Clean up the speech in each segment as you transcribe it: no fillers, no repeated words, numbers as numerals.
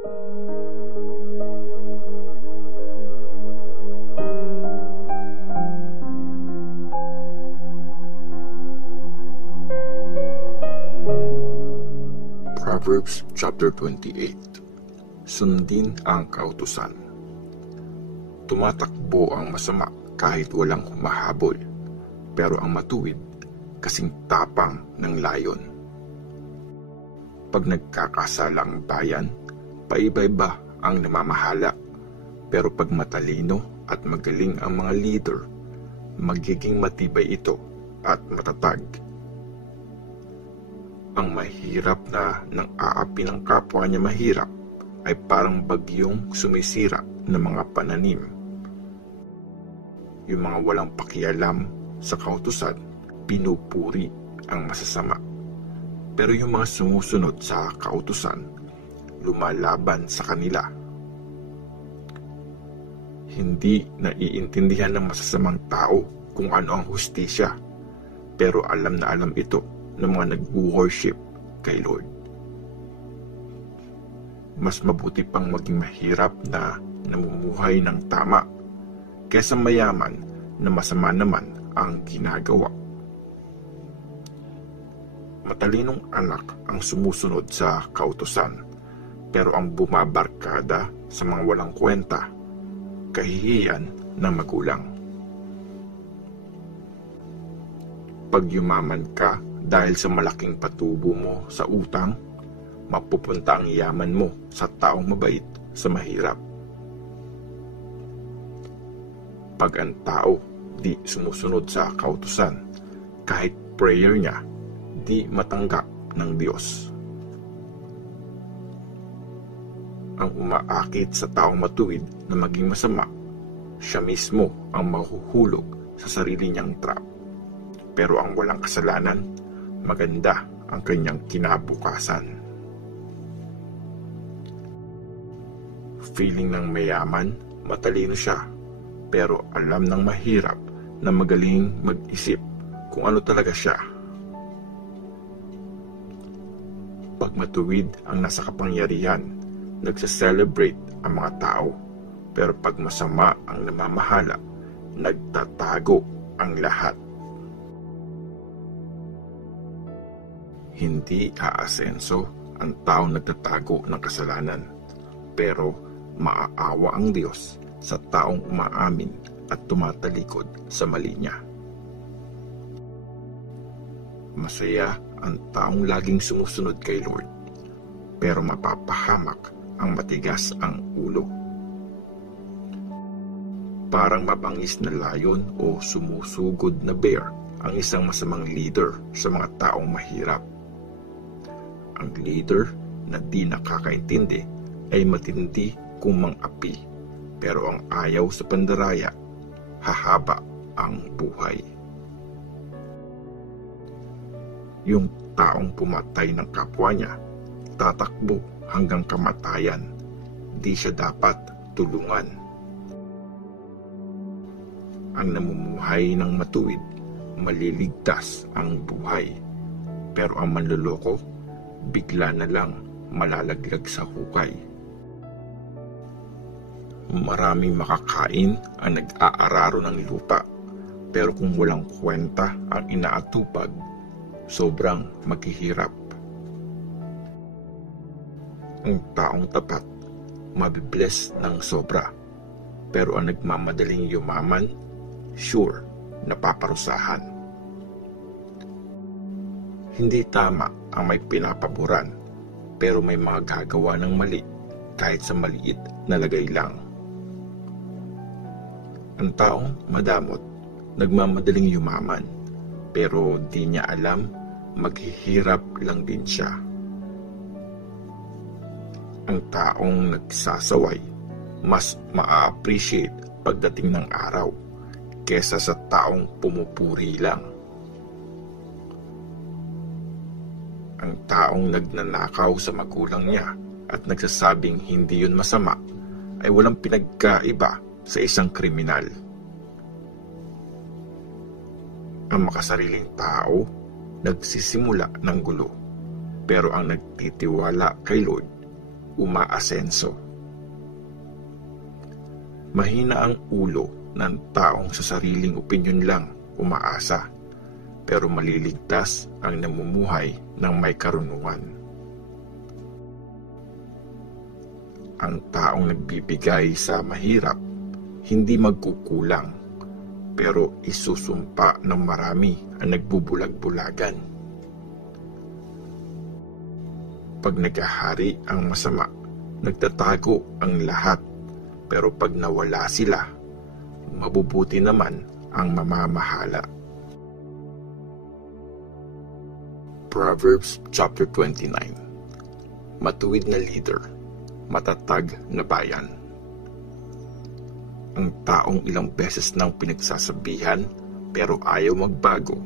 Proverbs chapter 28. Sundin ang kautusan. Tumatakbo ang masama kahit walang humahabol, pero ang matuwid kasing tapang ng layon. Pag nagkakasala ang bayan, paiba-iba ang namamahala, pero pag matalino at magaling ang mga leader, magiging matibay ito at matatag. Ang mahirap na nang aapi ng kapwa niya mahirap ay parang bagyong sumisira ng mga pananim. Yung mga walang pakialam sa kautusan, pinupuri ang masasama. Pero yung mga sumusunod sa kautusan, lumalaban sa kanila. Hindi naiintindihan ng masasamang tao kung ano ang hustisya, pero alam na alam ito ng mga nag-worship kay Lord. Mas mabuti pang maging mahirap na namumuhay ng tama kaysa mayaman na masama naman ang ginagawa. Matalinong anak ang sumusunod sa kautusan, pero ang bumabarkada sa mga walang kwenta, kahihiyan ng magulang. Pag yumaman ka dahil sa malaking patubo mo sa utang, mapupunta ang yaman mo sa taong mabait sa mahirap. Pag ang tao di sumusunod sa kautusan, kahit prayer niya, di matanggap ng Diyos. Ang umaakit sa taong matuwid na maging masama, siya mismo ang mahuhulog sa sarili niyang trap. Pero ang walang kasalanan, maganda ang kanyang kinabukasan. Feeling ng mayaman, matalino siya, pero alam ng mahirap na magaling mag-isip kung ano talaga siya. Pag matuwid ang nasa kapangyarihan, nagsa-celebrate ang mga tao, pero pag masama ang namamahala, nagtatago ang lahat. Hindi aasenso ang taong nagtatago ng kasalanan, pero maaawa ang Diyos sa taong umaamin at tumatalikod sa mali niya. Masaya ang taong laging sumusunod kay Lord, pero mapapahamak ang matigas ang ulo. Parang mabangis na layon o sumusugod na bear ang isang masamang leader sa mga taong mahirap. Ang leader na di nakakaintindi ay matindi kung mang-api, pero ang ayaw sa pandaraya, hahaba ang buhay. Yung taong pumatay ng kapwa niya, tatakbo hanggang kamatayan, di siya dapat tulungan. Ang namumuhay ng matuwid, maliligtas ang buhay, pero ang manloloko, bigla na lang malalaglag sa hukay. Maraming makakain ang nag-aararo ng lupa, pero kung walang kwenta ang inaatupag, sobrang maghihirap. Ang taong tapat, mabibless ng sobra, pero ang nagmamadaling yumaman, sure na paparusahan. Hindi tama ang may pinapaboran, pero may mga gagawa ng mali kahit sa maliit na lagay lang. Ang taong madamot, nagmamadaling yumaman, pero di niya alam, maghihirap lang din siya. Ang taong nagsasaway, mas ma-appreciate pagdating ng araw kesa sa taong pumupuri lang. Ang taong nagnanakaw sa magulang niya at nagsasabing hindi yun masama ay walang pinagkaiba sa isang kriminal. Ang makasariling tao nagsisimula ng gulo, pero ang nagtitiwala kay Lord, umaasenso. Mahina ang ulo ng taong sa sariling opinyon lang umaasa, pero maliligtas ang namumuhay ng may karunungan. Ang taong nagbibigay sa mahirap hindi magkukulang, pero isusumpa ng marami ang nagbubulag-bulagan. Pag naghahari ang masama, nagtatago ang lahat, pero pag nawala sila, mabubuti naman ang mamamahala. Proverbs chapter 29. Matuwid na leader, matatag na bayan. Ang taong ilang beses nang pinagsasabihan pero ayaw magbago,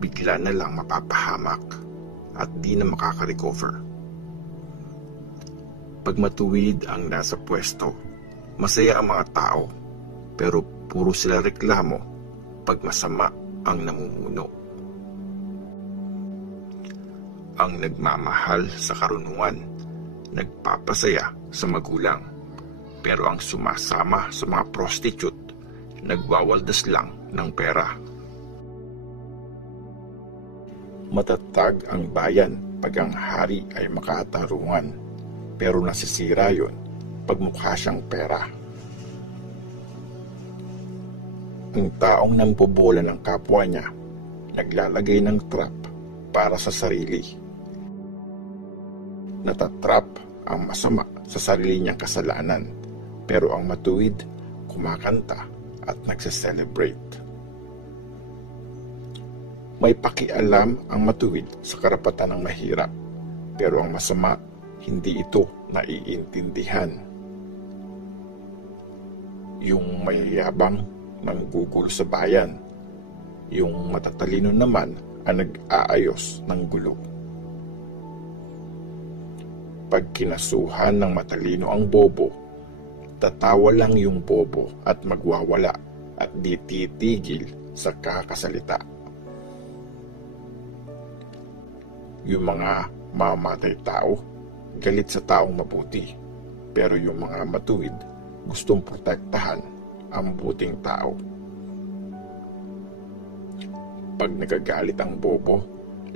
bigla na lang mapapahamak at di na makaka-recover. Pag matuwid ang nasa pwesto, masaya ang mga tao, pero puro sila reklamo pag masama ang namumuno. Ang nagmamahal sa karunungan, nagpapasaya sa magulang, pero ang sumasama sa mga prostitute, nagwawaldas lang ng pera. Matatag ang bayan pag ang hari ay makatarungan, pero nasisira yun pag mukha siyang pera. Ang taong nambobola ng kapwa niya, naglalagay ng trap para sa sarili. Natatrap ang masama sa sarili niyang kasalanan, pero ang matuwid, kumakanta at nagse-celebrate. May pakialam ang matuwid sa karapatan ng mahirap, pero ang masama, hindi ito naiintindihan. Yung mayayabang nanggugulo sa bayan, yung matatalino naman ang nag-aayos ng gulo. Pag kinasuhan ng matalino ang bobo, tatawa lang yung bobo at magwawala at di titigil sa kakasalita. Yung mga mamamatay tao, galit sa taong mabuti, pero yung mga matuwid, gustong protektahan ang buting tao. Pag nagagalit ang bobo,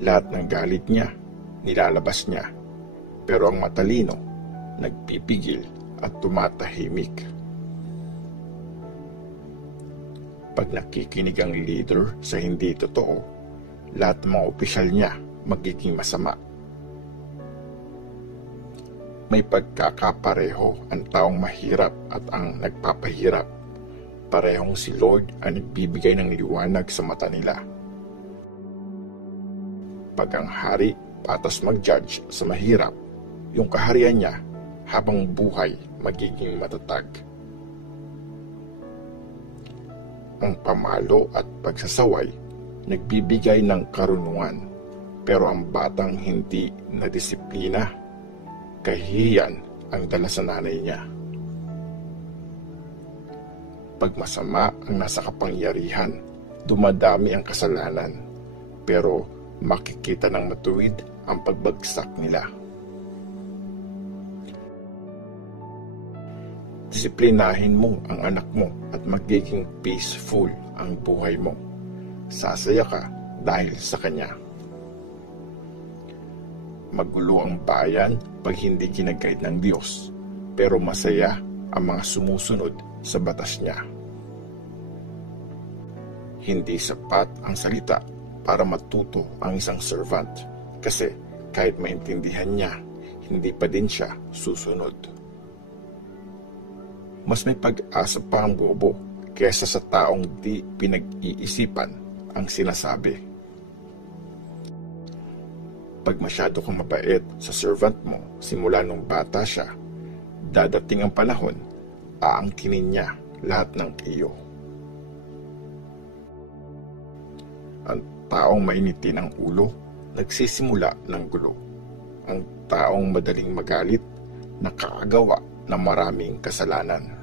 lahat ng galit niya, nilalabas niya. Pero ang matalino, nagpipigil at tumatahimik. Pag nakikinig ang leader sa hindi totoo, lahat ng mga opisyal niya magiging masama. May pagkakapareho ang taong mahirap at ang nagpapahirap. Parehong si Lord ang nagbibigay ng liwanag sa mata nila. Pag ang hari patas mag-judge sa mahirap, yung kaharian niya habang buhay magiging matatag. Ang pamalo at pagsasaway nagbibigay ng karunungan, pero ang batang hindi nadisiplina, kahihiyan ang dala sa nanay niya. Pag masama ang nasa kapangyarihan, dumadami ang kasalanan, pero makikita ng matuwid ang pagbagsak nila. Disiplinahin mo ang anak mo at magiging peaceful ang buhay mo. Sasaya ka dahil sa kanya. Magulo ang bayan pag hindi ginaguide ng Diyos, pero masaya ang mga sumusunod sa batas niya. Hindi sapat ang salita para matuto ang isang servant, kasi kahit maintindihan niya, hindi pa din siya susunod. Mas may pag-asa pa ang bobo kaysa sa taong di pinag-iisipan ang sinasabi. Pag masyado kang mabait sa servant mo simula nung bata siya, dadating ang panahon, aangkinin niya lahat ng iyo. Ang taong mainitin ang ulo, nagsisimula ng gulo. Ang taong madaling magalit, nakakagawa ng maraming kasalanan.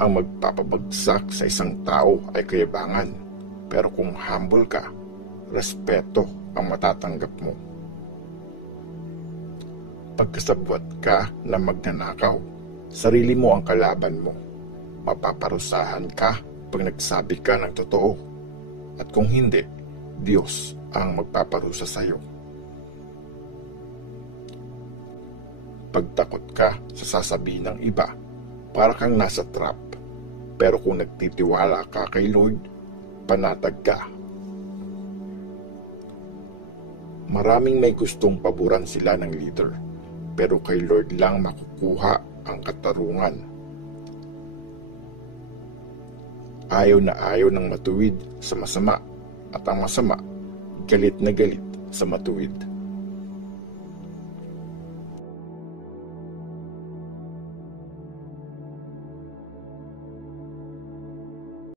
Ang magpapabagsak sa isang tao ay kayabangan, pero kung humble ka, respeto ang matatanggap mo. Pagkasabwat ka na magnanakaw, sarili mo ang kalaban mo. Mapaparusahan ka pag nagsabi ka ng totoo. At kung hindi, Diyos ang magpaparusa sa iyo. Pagtakot ka sa sasabihin ng iba, para kang nasa trap. Pero kung nagtitiwala ka kay Lord, panatag ka. Maraming may gustong paboran sila ng leader, pero kay Lord lang makukuha ang katarungan. Ayaw na ayaw ng matuwid sa masama, at ang masama, galit na galit sa matuwid.